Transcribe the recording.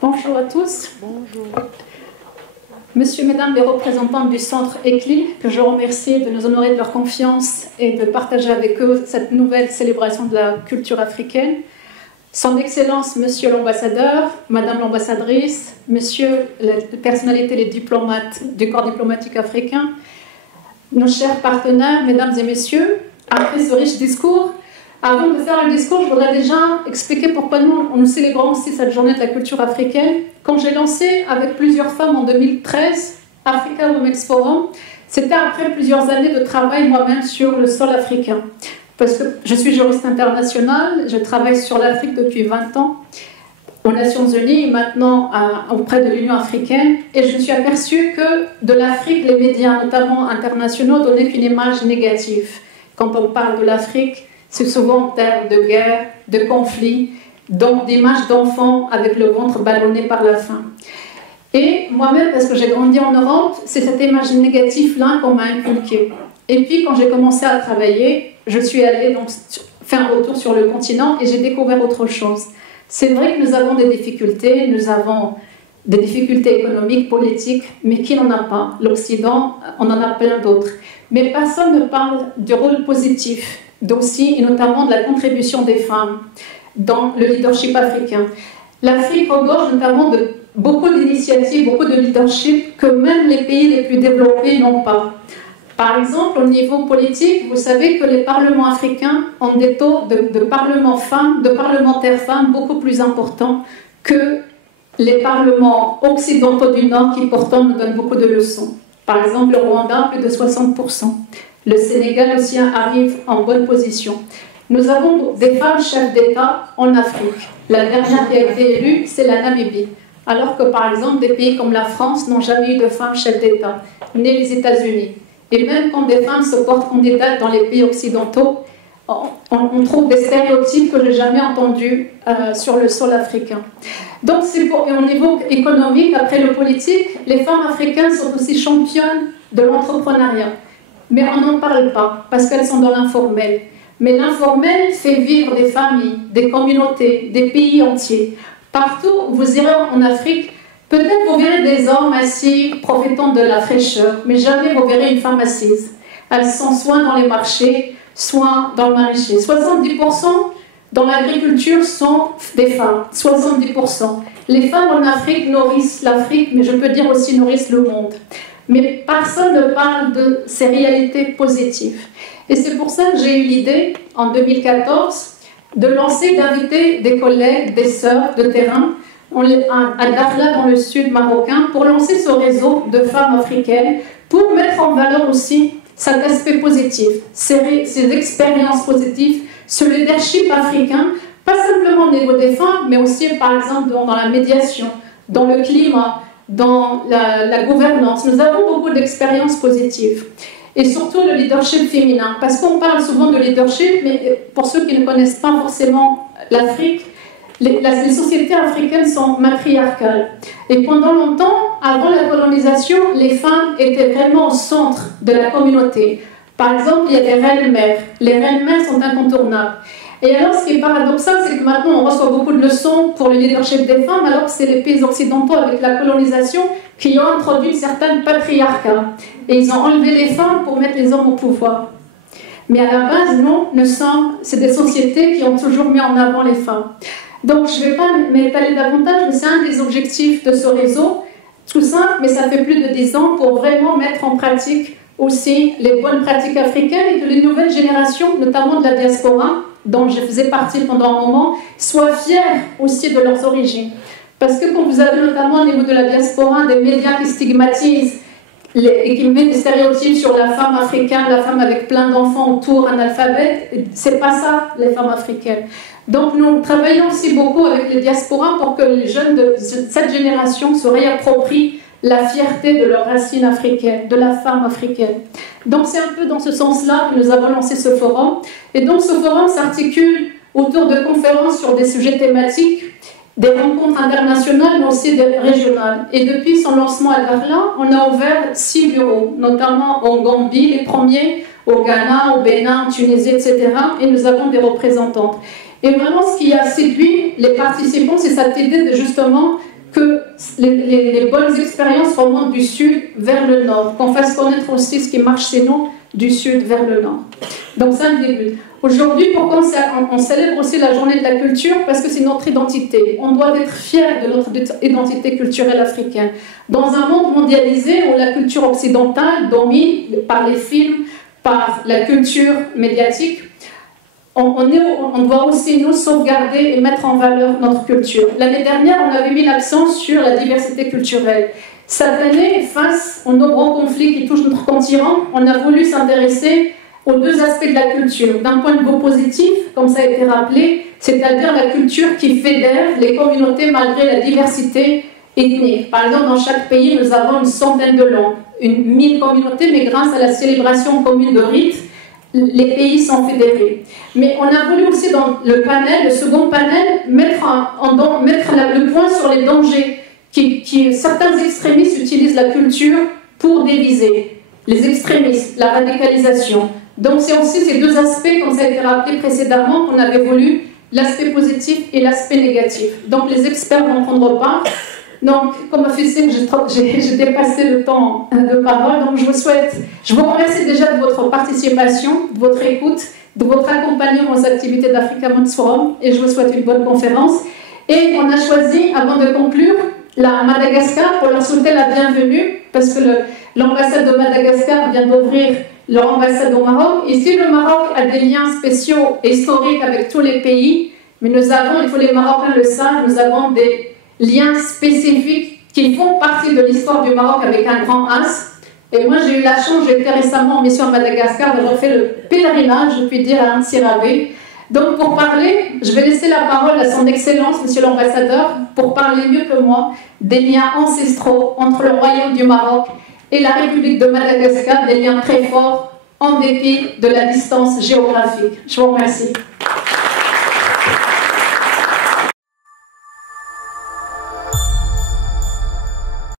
Bonjour à tous. Bonjour. Monsieur, Mesdames les représentants du Centre ECLI, que je remercie de nous honorer de leur confiance et de partager avec eux cette nouvelle célébration de la culture africaine. Son Excellence, Monsieur l'ambassadeur, Madame l'ambassadrice, Monsieur les personnalités, les diplomates du corps diplomatique africain, nos chers partenaires, Mesdames et Messieurs, après ce riche discours, avant de faire le discours, je voudrais déjà expliquer pourquoi nous célébrons aussi cette journée de la culture africaine. Quand j'ai lancé avec plusieurs femmes en 2013 Africa Women's Forum, c'était après plusieurs années de travail moi-même sur le sol africain. Parce que je suis juriste internationale, je travaille sur l'Afrique depuis 20 ans, aux Nations Unies, et maintenant auprès de l'Union africaine, et je me suis aperçue que de l'Afrique, les médias, notamment internationaux, donnaient qu'une image négative. Quand on parle de l'Afrique, c'est souvent terre de guerre, de conflit, d'images d'enfants avec le ventre ballonné par la faim. Et moi-même, parce que j'ai grandi en Europe, c'est cette image négative-là qu'on m'a inculquée. Et puis, quand j'ai commencé à travailler, je suis allée donc faire un retour sur le continent et j'ai découvert autre chose. C'est vrai que nous avons des difficultés économiques, politiques, mais qui n'en a pas? L'Occident, on en a plein d'autres. Mais personne ne parle du rôle positif d'aussi, et notamment de la contribution des femmes dans le leadership africain. L'Afrique regorge notamment de beaucoup d'initiatives, beaucoup de leadership que même les pays les plus développés n'ont pas. Par exemple, au niveau politique, vous savez que les parlements africains ont des taux de parlementaires femmes beaucoup plus importants que les parlements occidentaux du Nord qui pourtant nous donnent beaucoup de leçons. Par exemple, le Rwanda, plus de 60%. Le Sénégal aussi arrive en bonne position. Nous avons des femmes chefs d'État en Afrique. La dernière qui a été élue, c'est la Namibie. Alors que par exemple, des pays comme la France n'ont jamais eu de femmes chefs d'État, ni les États-Unis. Et même quand des femmes se portent candidates dans les pays occidentaux, on trouve des stéréotypes que je n'ai jamais entendus sur le sol africain. Donc, et au niveau économique, après le politique, les femmes africaines sont aussi championnes de l'entrepreneuriat. Mais on n'en parle pas, parce qu'elles sont dans l'informel. Mais l'informel fait vivre des familles, des communautés, des pays entiers. Partout où vous irez en Afrique, peut-être vous verrez des hommes assis, profitant de la fraîcheur, mais jamais vous verrez une femme assise. Elles sont soit dans les marchés, soit dans le maraîcher. 70% dans l'agriculture sont des femmes, 70%. Les femmes en Afrique nourrissent l'Afrique, mais je peux dire aussi nourrissent le monde. Mais personne ne parle de ces réalités positives. Et c'est pour ça que j'ai eu l'idée, en 2014, d'inviter des collègues, des sœurs de terrain, à Dakhla, dans le sud marocain, pour lancer ce réseau de femmes africaines, pour mettre en valeur aussi cet aspect positif, ces expériences positives, ce leadership africain, pas simplement au niveau des femmes, mais aussi, par exemple, dans la médiation, dans le climat, dans la gouvernance. Nous avons beaucoup d'expériences positives. Et surtout le leadership féminin. Parce qu'on parle souvent de leadership, mais pour ceux qui ne connaissent pas forcément l'Afrique, les sociétés africaines sont matriarcales. Et pendant longtemps, avant la colonisation, les femmes étaient vraiment au centre de la communauté. Par exemple, il y a des reines-mères. Les reines-mères sont incontournables. Et alors, ce qui est paradoxal, c'est que maintenant, on reçoit beaucoup de leçons pour le leadership des femmes, alors que c'est les pays occidentaux, avec la colonisation, qui ont introduit certains patriarcats. Et ils ont enlevé les femmes pour mettre les hommes au pouvoir. Mais à la base, non, c'est des sociétés qui ont toujours mis en avant les femmes. Donc, je ne vais pas m'étaler davantage, mais c'est un des objectifs de ce réseau. Tout simple, mais ça fait plus de 10 ans pour vraiment mettre en pratique aussi les bonnes pratiques africaines et que les nouvelles générations, notamment de la diaspora, dont je faisais partie pendant un moment, soient fiers aussi de leurs origines. Parce que quand vous avez notamment au niveau de la diaspora des médias qui stigmatisent et qui mettent des stéréotypes sur la femme africaine, la femme avec plein d'enfants autour, analphabète, c'est pas ça, les femmes africaines. Donc nous travaillons aussi beaucoup avec les diasporas pour que les jeunes de cette génération se réapproprient la fierté de leur racine africaine, de la femme africaine. Donc c'est un peu dans ce sens-là que nous avons lancé ce forum. Et donc ce forum s'articule autour de conférences sur des sujets thématiques, des rencontres internationales, mais aussi des régionales. Et depuis son lancement à Dakhla, on a ouvert 6 bureaux, notamment en Gambie, les premiers, au Ghana, au Bénin, en Tunisie, etc. Et nous avons des représentantes. Et vraiment, ce qui a séduit les participants, c'est cette idée de justement que les bonnes expériences remontent du sud vers le nord, qu'on fasse connaître aussi ce qui marche chez nous du sud vers le nord. Donc c'est un début. Aujourd'hui, pourquoi on célèbre aussi la journée de la culture? Parce que c'est notre identité. On doit être fiers de notre identité culturelle africaine. Dans un monde mondialisé où la culture occidentale domine par les films, par la culture médiatique, on doit aussi nous sauvegarder et mettre en valeur notre culture. L'année dernière, on avait mis l'accent sur la diversité culturelle. Cette année, face aux nombreux conflits qui touchent notre continent, on a voulu s'intéresser aux deux aspects de la culture. D'un point de vue positif, comme ça a été rappelé, c'est-à-dire la culture qui fédère les communautés malgré la diversité ethnique. Par exemple, dans chaque pays, nous avons une centaine de langues, 1000 communautés, mais grâce à la célébration commune de rites, les pays sont fédérés. Mais on a voulu aussi dans le panel, le second panel, mettre le point sur les dangers certains extrémistes utilisent la culture pour diviser. Les extrémistes, la radicalisation. Donc c'est aussi ces deux aspects, comme ça a été rappelé précédemment, qu'on avait voulu, l'aspect positif et l'aspect négatif. Donc les experts vont prendre part. Donc, comme officier, j'ai dépassé le temps de parole. Donc je vous remercie déjà de votre participation, de votre écoute, de votre accompagnement aux activités d'Africa Month Forum, et je vous souhaite une bonne conférence. Et on a choisi, avant de conclure, la Madagascar pour leur souhaiter la bienvenue, parce que l'ambassade de Madagascar vient d'ouvrir leur ambassade au Maroc. Et si le Maroc a des liens spéciaux et historiques avec tous les pays, mais nous avons, il faut que les Marocains le savent, nous avons des liens spécifiques qui font partie de l'histoire du Maroc avec un grand as. Et moi, j'ai eu la chance, j'étais récemment en mission à Madagascar, d'avoir fait le pèlerinage, je puis dire, à Antsirabe. Donc, pour parler, je vais laisser la parole à son Excellence, Monsieur l'Ambassadeur, pour parler mieux que moi des liens ancestraux entre le Royaume du Maroc et la République de Madagascar, des liens très forts en dépit de la distance géographique. Je vous remercie.